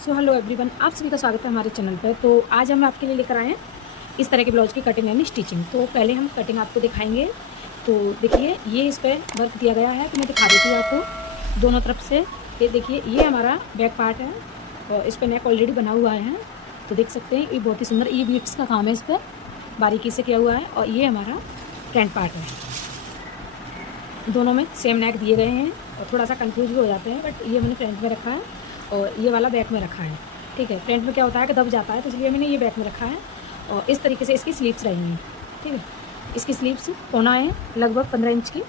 So hello everyone, आप सभी का स्वागत है हमारे चैनल पर। तो आज हम आपके लिए लेकर आए हैं इस तरह के ब्लाउज की कटिंग यानी स्टिचिंग। तो पहले हम कटिंग आपको दिखाएंगे। तो देखिए, ये इस पर वर्क दिया गया है, तो मैं दिखा देती हूँ आपको दोनों तरफ से। ये देखिए, ये हमारा बैक पार्ट है और इस पर नेक ऑलरेडी बना हुआ है। तो देख सकते हैं, ये बहुत ही सुंदर ई बीट्स का काम है, इस पर बारीकी से किया हुआ है। और ये हमारा फ्रंट पार्ट है, दोनों में सेम नेक दिए गए हैं और थोड़ा सा कंफ्यूज भी हो जाते हैं, बट ये मैंने फ्रंट में रखा है और ये वाला बैक में रखा है। ठीक है, फ्रंट में क्या होता है कि दब जाता है, तो इसलिए मैंने ये बैक में रखा है। और इस तरीके से इसकी स्लीव्स रहेंगी। ठीक है, इसकी स्लीव्स कोना है लगभग 15 इंच की।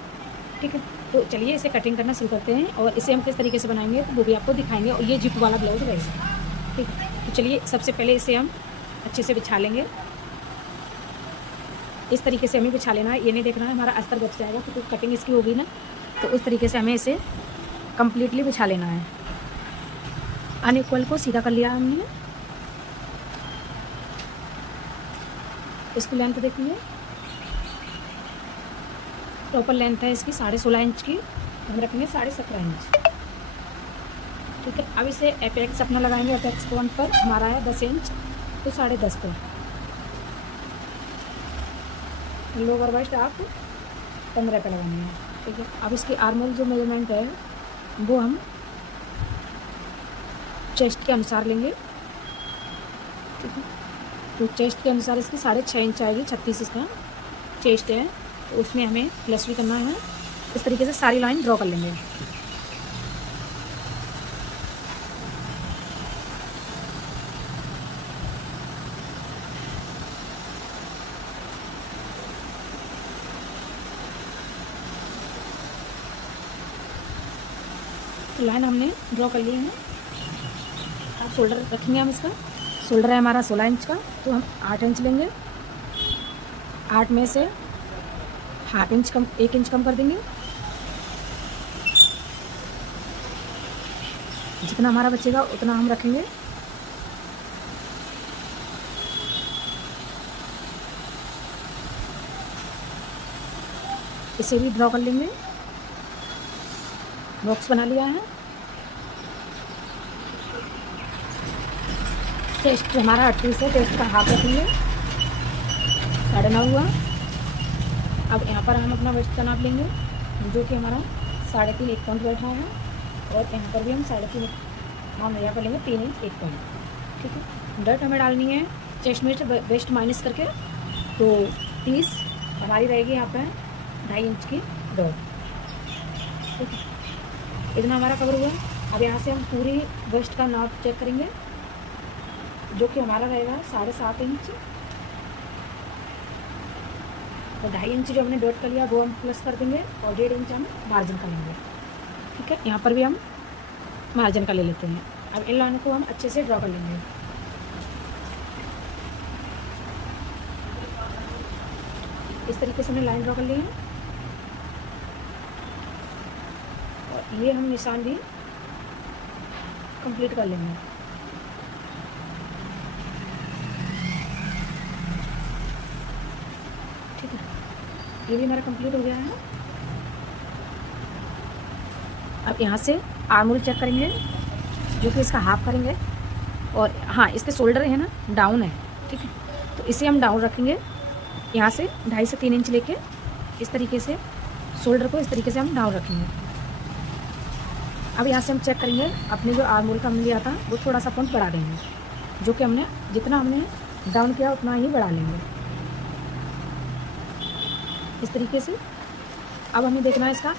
ठीक है, तो चलिए इसे कटिंग करना शुरू करते हैं और इसे हम किस तरीके से बनाएंगे तो वो भी आपको दिखाएंगे। और ये जिप वाला ब्लाउज रहेगा। ठीक है, तो चलिए सबसे पहले इसे हम अच्छे से बिछा लेंगे। इस तरीके से हमें बिछा लेना है, ये नहीं देखना है हमारा अस्तर बच जाएगा, क्योंकि तो कटिंग इसकी होगी ना, तो उस तरीके से हमें इसे कम्प्लीटली बिछा लेना है। अनइक्वल को सीधा कर लिया हमने। इसकी लेंथ देखिए, प्रॉपर लेंथ है इसकी 16.5 इंच की, हम रखेंगे 17.5 इंच। ठीक है, अब इसे एपेक्स अपना लगाएंगे। एपेक्स पॉइंट पर हमारा है 10 इंच, तो 10.5 पर। लोअर वेस्ट आप 15 पे लगाएंगे। ठीक है, अब इसकी आर्मोल जो मेजरमेंट है वो हम चेस्ट के अनुसार लेंगे। ठीक है, तो चेस्ट के अनुसार इसकी 6.5 इंच आएगी। 36 इसका चेस्ट है, तो उसमें हमें प्लस भी करना है। इस तरीके से सारी लाइन ड्रॉ कर लेंगे। तो लाइन हमने ड्रॉ कर ली है। अब शोल्डर रखेंगे हम इसका। शोल्डर है हमारा 16 इंच का, तो हम 8 इंच लेंगे। 8 में से हाफ इंच कम, 1 इंच कम कर देंगे। जितना हमारा बचेगा उतना हम रखेंगे। इसे भी ड्रॉ कर लेंगे। बॉक्स बना लिया है। चेस्ट हमारा 38 है, चेस्ट का हाफ रखेंगे। 9.5 हुआ। अब यहाँ पर हम अपना वेस्ट का नाप लेंगे, जो कि हमारा 3.5 1 पॉइंट बैठा है। और यहाँ पर भी हम 3.5 हम यहाँ पर लेंगे 3 इंच 1 पॉइंट। ठीक है, डर्ट हमें डालनी है चेस्ट में वेस्ट माइनस करके, तो 30 हमारी रहेगी यहाँ पर 2.5 इंच की डॉट। ठीक है, इतना हमारा कवर हुआ। अब यहाँ से हम पूरी वेस्ट का नाप चेक करेंगे, जो कि हमारा रहेगा 7.5 इंच। तो 2.5 इंच जो हमने डॉट कर लिया वो हम प्लस कर देंगे और 1.5 इंच हम मार्जिन का लेंगे। ठीक है, यहाँ पर भी हम मार्जिन का ले लेते हैं। अब इन लाइन को हम अच्छे से ड्रॉ कर लेंगे। इस तरीके से हमने लाइन ड्रॉ कर ली है और ये हम निशान भी कंप्लीट कर लेंगे। ठीक है, ये भी हमारा कंप्लीट हो गया है। अब यहाँ से आर्मोल चेक करेंगे, जो कि इसका हाफ करेंगे। और हाँ, इसके शोल्डर है ना डाउन है। ठीक है, तो इसे हम डाउन रखेंगे। यहाँ से 2.5 से 3 इंच लेके इस तरीके से शोल्डर को इस तरीके से हम डाउन रखेंगे। अब यहाँ से हम चेक करेंगे, अपने जो आर्मोल का हमने लिया था वो थोड़ा सा पॉइंट बढ़ा देंगे, जो कि हमने जितना हमने डाउन किया उतना ही बढ़ा लेंगे इस तरीके से। अब हमें देखना है इसका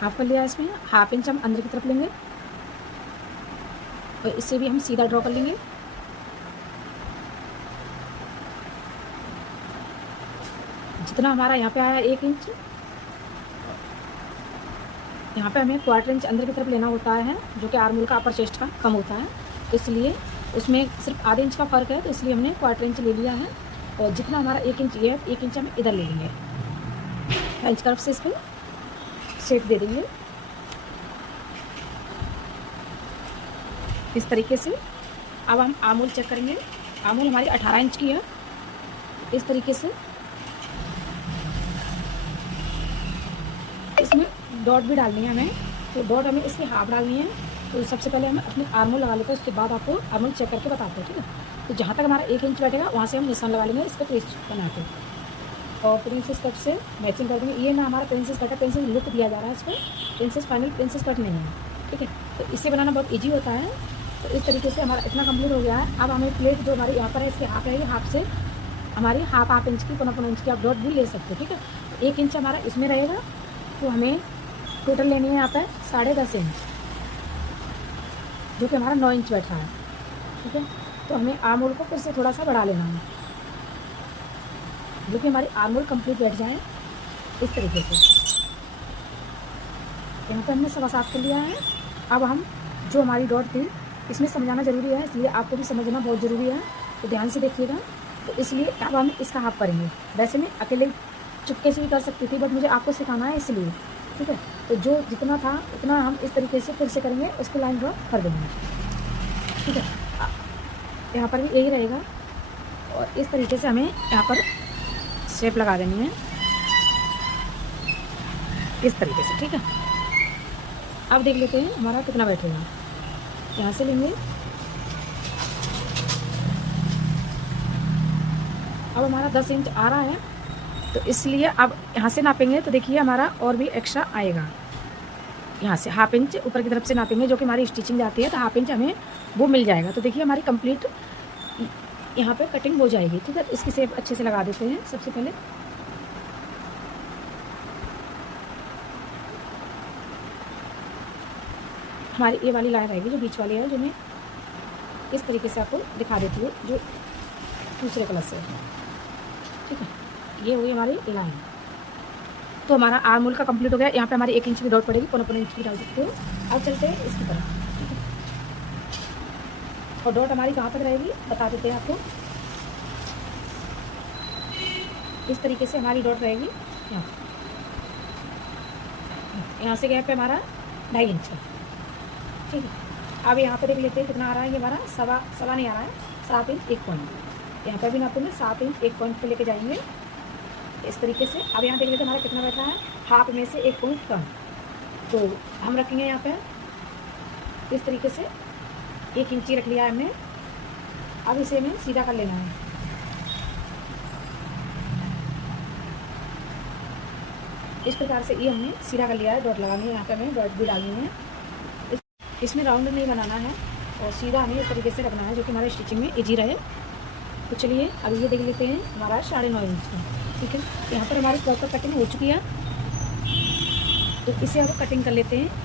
हाफ कर लिया है। इसमें 1/2 इंच हम अंदर की तरफ लेंगे और इससे भी हम सीधा ड्रॉ कर लेंगे। जितना हमारा यहाँ पे आया 1 इंच, यहाँ पे हमें 1/4 इंच अंदर की तरफ लेना होता है, जो कि आर्मोल का अपर चेस्ट का कम होता है, तो इसलिए उसमें सिर्फ आधे इंच का फ़र्क है, तो इसलिए हमने 1/4 इंच ले लिया है। और जितना हमारा 1 इंच ये है, 1 इंच हम इधर ले लेंगे। फ्रेंच कर्व से इस पर शेप दे देंगे इस तरीके से। अब हम आर्मोल चेक करेंगे। आर्मोल हमारी 18 इंच की है। इस तरीके से इसमें डॉट भी डालनी है हमें। तो डॉट हमें इसकी हाफ डालनी है। तो सबसे पहले हम अपने आर्मोल लगा लेते हैं, उसके बाद आपको आर्मोल चेक करके बताते हैं, ठीक है। तो जहाँ तक हमारा 1 इंच बैठेगा वहाँ से हम निशान लगा लेंगे इस पर क्रीज बना के, और प्रिंसेस कट से मैचिंग कर देंगे। ये ना हमारा प्रिंसेस कट है, प्रिंसेस लुक दिया जा रहा है इस पर, प्रिंसेस फाइनल प्रिंसेस कट नहीं है, ठीक है। तो इसे बनाना बहुत ईजी होता है। तो इस तरीके से हमारा इतना कंप्लीट हो गया है। अब हमें प्लेट जो हमारे यहाँ पर है इसके हाफ रहेगी, हाफ से हमारी हाफ इंच की 1.5 इंच की आप डॉट भी ले सकते हो, ठीक है। तो 1 इंच हमारा इसमें रहेगा, तो हमें टोटल लेनी है यहाँ पर 10.5 इंच, जो कि हमारा 9 इंच बैठ रहा है, ठीक है। तो हमें आर्म होल को फिर से थोड़ा सा बढ़ा लेना है, जो कि हमारी आर्म होल कंप्लीट बैठ जाए इस तरीके से। यहाँ पे हमने 7.25 कर लिया है। अब हम जो हमारी डॉट थी इसमें समझाना ज़रूरी है, इसलिए आपको भी समझना बहुत ज़रूरी है, तो ध्यान से देखिएगा। तो इसलिए अब हम इसका हाफ करेंगे। वैसे मैं अकेले चुपके से भी कर सकती थी, बट मुझे आपको सिखाना है इसलिए, ठीक है। तो जो जितना था उतना हम इस तरीके से फिर से करेंगे, उसको लाइन ड्रॉ कर देंगे, ठीक है। यहाँ पर भी यही रहेगा, और इस तरीके से हमें यहाँ पर शेप लगा देनी है इस तरीके से, ठीक है। अब देख लेते हैं हमारा कितना बैठेगा। यहाँ से लेंगे, अब हमारा 10 इंच आ रहा है, तो इसलिए अब यहाँ से नापेंगे तो देखिए हमारा और भी एक्स्ट्रा आएगा। यहाँ से हाफ इंच ऊपर की तरफ से नापेंगे, जो कि हमारी स्टिचिंग जाती है, तो हाफ इंच हमें वो मिल जाएगा। तो देखिए हमारी कंप्लीट यहाँ पे कटिंग हो जाएगी, ठीक है। इसकी शेप अच्छे से लगा देते हैं। सबसे पहले हमारी ये वाली लाइन रहेगी जो बीच वाली है, जो मैं इस तरीके से आपको दिखा देती हूँ, जो दूसरे कलर से, ठीक है। ये हुई हमारी लाइन। तो हमारा आर्म होल का कंप्लीट हो गया। यहाँ पे हमारी 1 इंच की डॉट पड़ेगी, 1.25 इंच की डाल सकते हो। अब चलते हैं इसकी तरफ, ठीक है। और डॉट हमारी कहाँ तक रहेगी बता देते हैं आपको। इस तरीके से हमारी डॉट रहेगी यहाँ से गैप पे हमारा 2.5 इंच का, ठीक है। अब यहाँ पे देख लेते हैं कितना आ रहा है। ये हमारा सवा नहीं आ रहा है, 7 इंच 1 पॉइंट। यहाँ पर भी नापूंगे 7 इंच 1 पॉइंट पे लेके जाएंगे इस तरीके से। अब यहाँ देख लेते हैं हमारा कितना बैठा है, हाफ में से 1 पॉइंट कम, तो हम रखेंगे यहाँ पे इस तरीके से 1 इंची रख लिया है हमने। अब इसे हमें सीधा कर लेना है। इस प्रकार से ये हमने सीधा कर लिया है। डॉट लगानी है, यहाँ पे हमें डॉट भी डालनी है। इसमें राउंड नहीं बनाना है और सीधा हमें इस तरीके से रखना है, जो कि हमारे स्टिचिंग में इजी रहे। तो चलिए अब ये देख लेते हैं हमारा 9.5 इंच का, ठीक है। यहाँ पर हमारी प्रॉपर कटिंग हो चुकी है, तो इसे अब कटिंग कर लेते हैं।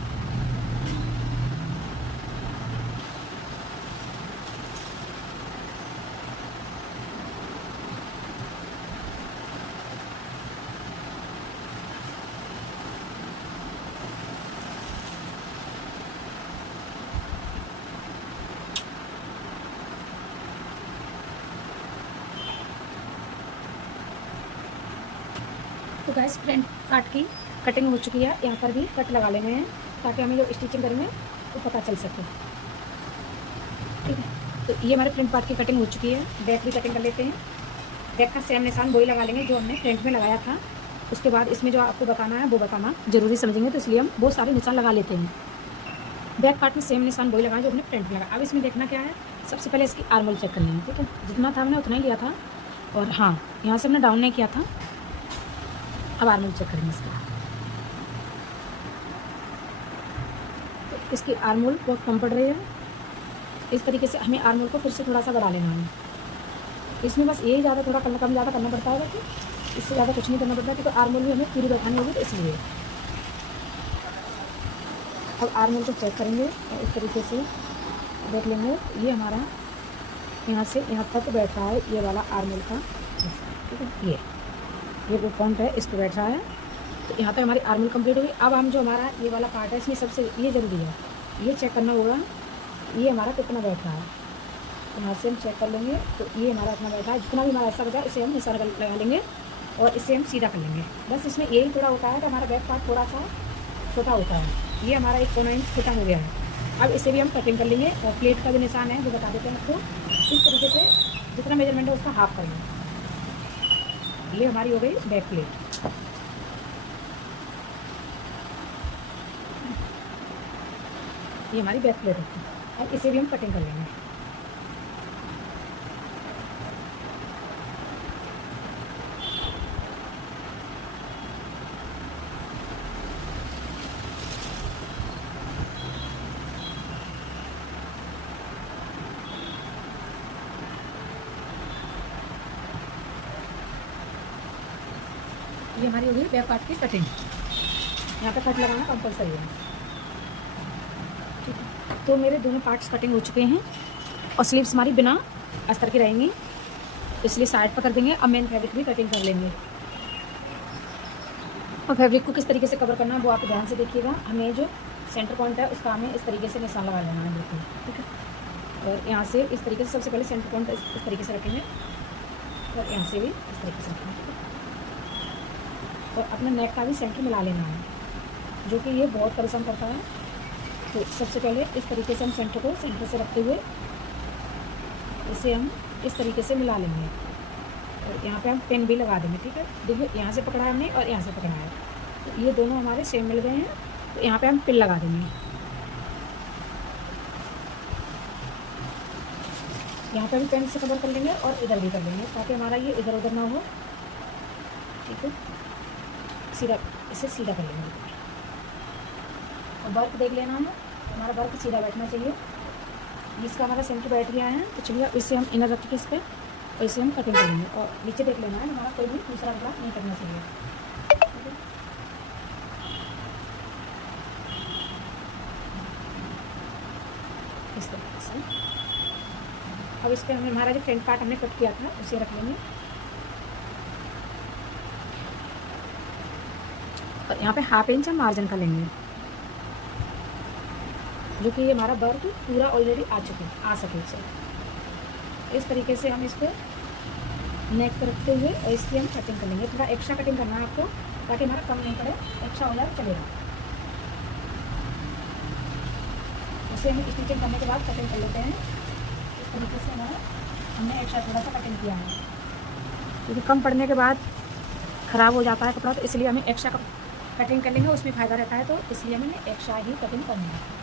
तो गाइस फ्रंट पार्ट की कटिंग हो चुकी है। यहाँ पर भी कट लगा लेने हैं, ताकि हमें जो स्टिचिंग करेंगे वो पता चल सके, ठीक है। तो ये हमारे फ्रंट पार्ट की कटिंग हो चुकी है। बैक भी कटिंग कर लेते हैं। बैक का सेम निशान वही लगा लेंगे जो हमने फ्रंट में लगाया था। उसके बाद इसमें जो आपको बताना है वो बताना जरूरी समझेंगे, तो इसलिए हम बहुत सारे निशान लगा लेते हैं। बैक पार्ट में सेम निशान वही लगाए जो हमने फ्रंट में लगाया। अब इसमें देखना क्या है, सबसे पहले इसकी आर्म होल चेक करनी है, ठीक है। जितना था हमने उतना ही लिया था, और हाँ यहाँ से हमने डाउन नहीं किया था। अब आर्म होल चेक करेंगे इसका। तो इसकी आर्म होल बहुत कम पड़ रही है। इस तरीके से हमें आर्म होल को फिर से थोड़ा सा बढ़ा लेना है। इसमें बस यही ज़्यादा थोड़ा कम ज़्यादा करना पड़ता है, कि इससे ज़्यादा कुछ नहीं करना पड़ता, क्योंकि आर्म होल भी हमें पूरी बैठानी होगी, तो इसलिए। अब आर्म होल को चेक करेंगे और इस तरीके से देख लेंगे। ये हमारा यहाँ से यहाँ तक बैठ रहा है, ये वाला आर्म होल का, ठीक है। ये वो पॉइंट है, इस पर बैठ रहा है। तो यहाँ तक हमारी आर्म होल कंप्लीट हो गई। अब हम जो हमारा ये वाला पार्ट है, इसमें सबसे ये ज़रूरी है, ये चेक करना होगा ये हमारा कितना बैठ रहा है। यहाँ से हम चेक कर लेंगे, तो ये हमारा इतना बैठा है। जितना भी हमारा ऐसा बचा इसे हम निशान लगा लेंगे और इसे हम सीधा कर लेंगे। बस इसमें यही थोड़ा होता है कि हमारा बैक पार्ट थोड़ा सा छोटा होता है। ये हमारा 1 इंच छोटा हो गया है। अब इसे भी हम कटिंग कर लेंगे, और प्लेट का जो निशान है वो बता देते हैं आपको। इस तरीके से जितना मेजरमेंट है उसका हाफ करेंगे। ये हमारी हो गई बैक प्लेट। ये हमारी बैक प्लेट होती है और इसे भी हम कटिंग कर लेंगे। ये हमारी हो गई बैक पार्ट की कटिंग। यहाँ पे कट लगाना कंपलसरी है, ठीक है। तो मेरे दोनों पार्ट्स कटिंग हो चुके हैं और स्लीव्स हमारी बिना अस्तर की रहेंगी, इसलिए साइड पर कर देंगे। अब मेन फैब्रिक भी कटिंग कर लेंगे और फैब्रिक को किस तरीके से कवर करना है वो आप ध्यान से देखिएगा। हमें जो सेंटर पॉइंट है उसका हमें इस तरीके से निशान लगा लेना है, बिल्कुल ठीक है। और यहाँ से इस तरीके से सबसे पहले सेंटर पॉइंट इस तरीके से रखेंगे और यहाँ से भी इस तरीके से रखेंगे, ठीक है। और अपने नेक का भी सेंटर मिला लेना है, जो कि ये बहुत परेशान करता है। तो सबसे पहले इस तरीके से हम सेंटर को सेंटर से रखते हुए इसे हम इस तरीके से मिला लेंगे और यहाँ पे हम पिन भी लगा देंगे, ठीक है। देखिए यहाँ से पकड़ा है हमने और यहाँ से पकड़ा है, तो ये दोनों हमारे सेम मिल गए हैं। तो यहाँ पे हम पिन लगा देंगे, यहाँ पे भी पेन से कवर कर लेंगे और इधर भी कर लेंगे ताकि हमारा ये इधर उधर ना हो, ठीक है। सीधा इसे सीधा कर लेंगे और वर्क देख लेना है, हमारा वर्क सीधा बैठना चाहिए। इसका हमारा सेंटर बैठ गया है, तो चलिए इसे हम इनर रख के इस पर और इसे हम कटिंग करेंगे। और नीचे देख लेना है, हमारा कोई भी दूसरा कपड़ा नहीं करना चाहिए, ठीक है। इस तरीके से अब इस पर हमें हमारा जो फ्रंट पार्ट हमने कट किया था उसे रख लेंगे और यहाँ पे हाफ इंच हम मार्जिन का लेंगे, जो कि हमारा वर्क पूरा ऑलरेडी आ सके सर। इस तरीके से हम इस पर नेक पर रखते हुए और इसकी हम कटिंग कर लेंगे। थोड़ा एक्स्ट्रा कटिंग करना है आपको ताकि हमारा कम नहीं पड़े, एक्स्ट्रा हो जाए चलेगा। उसे हम स्टिचिंग करने के बाद कटिंग कर लेते हैं। इस तरीके से हमने एक्स्ट्रा थोड़ा सा कटिंग किया है, क्योंकि कम पड़ने के बाद ख़राब हो जाता है कपड़ा, तो इसलिए हमें एक्स्ट्रा कटिंग कर लेंगे, उसमें फ़ायदा रहता है। तो इसलिए हमें एक्स्ट्रा ही कटिंग करनी है।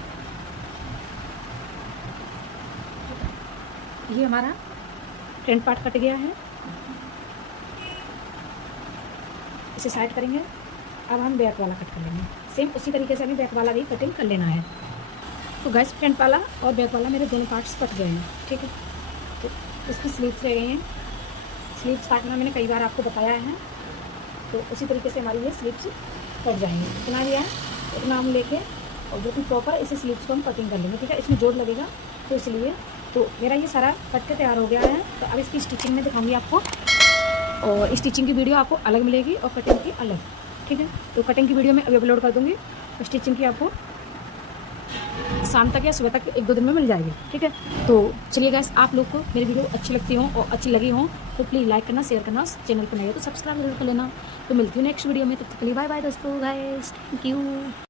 ये हमारा फ्रंट पार्ट कट गया है, इसे साइड करेंगे। अब हम बैक वाला कट कर लेंगे, सेम उसी तरीके से हमें बैक वाला भी कटिंग कर लेना है। तो गाइस फ्रंट वाला और बैक वाला मेरे दोनों पार्ट्स कट गए हैं, ठीक है। तो इसकी स्लीव्स रह गई हैं, स्लीव्स काटना मैंने कई बार आपको बताया है। तो उसी तरीके से हमारी ये स्लीव्स कट जाएंगे। इतना भी है, इतना हम लेके और बिल्कुल प्रॉपर इसी स्लीव्स को हम कटिंग कर लेंगे, ठीक है। इसमें जोड़ लगेगा तो इसलिए तो मेरा ये सारा कट के तैयार हो गया है। तो अब इसकी स्टिचिंग में दिखाऊंगी आपको, और स्टिचिंग की वीडियो आपको अलग मिलेगी और कटिंग की अलग, ठीक है। तो कटिंग की वीडियो मैं अभी अपलोड कर दूँगी, स्टिचिंग की आपको शाम तक या सुबह तक 1-2 दिन में मिल जाएगी, ठीक है। तो चलिए गाइस, आप लोग को मेरी वीडियो अच्छी लगती हो और अच्छी लगी हो तो प्लीज़ लाइक करना, शेयर करना, चैनल पर नए हो तो सब्सक्राइब जरूर कर लेना। तो मिलती हूँ नेक्स्ट वीडियो में, तब तक के लिए बाय बाय दोस्तों गाइस, थैंक यू।